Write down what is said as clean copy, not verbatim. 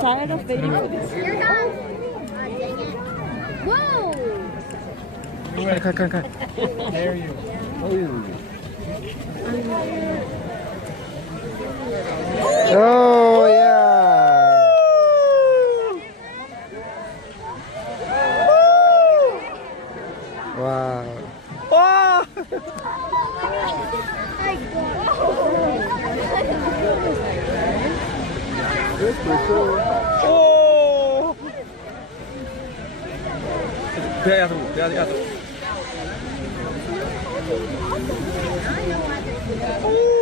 tired of waiting for this. You're done. Whoa! Come. There you Oh, yeah. Wow. Oh! That's for sure. Oh! Teatro. Oh!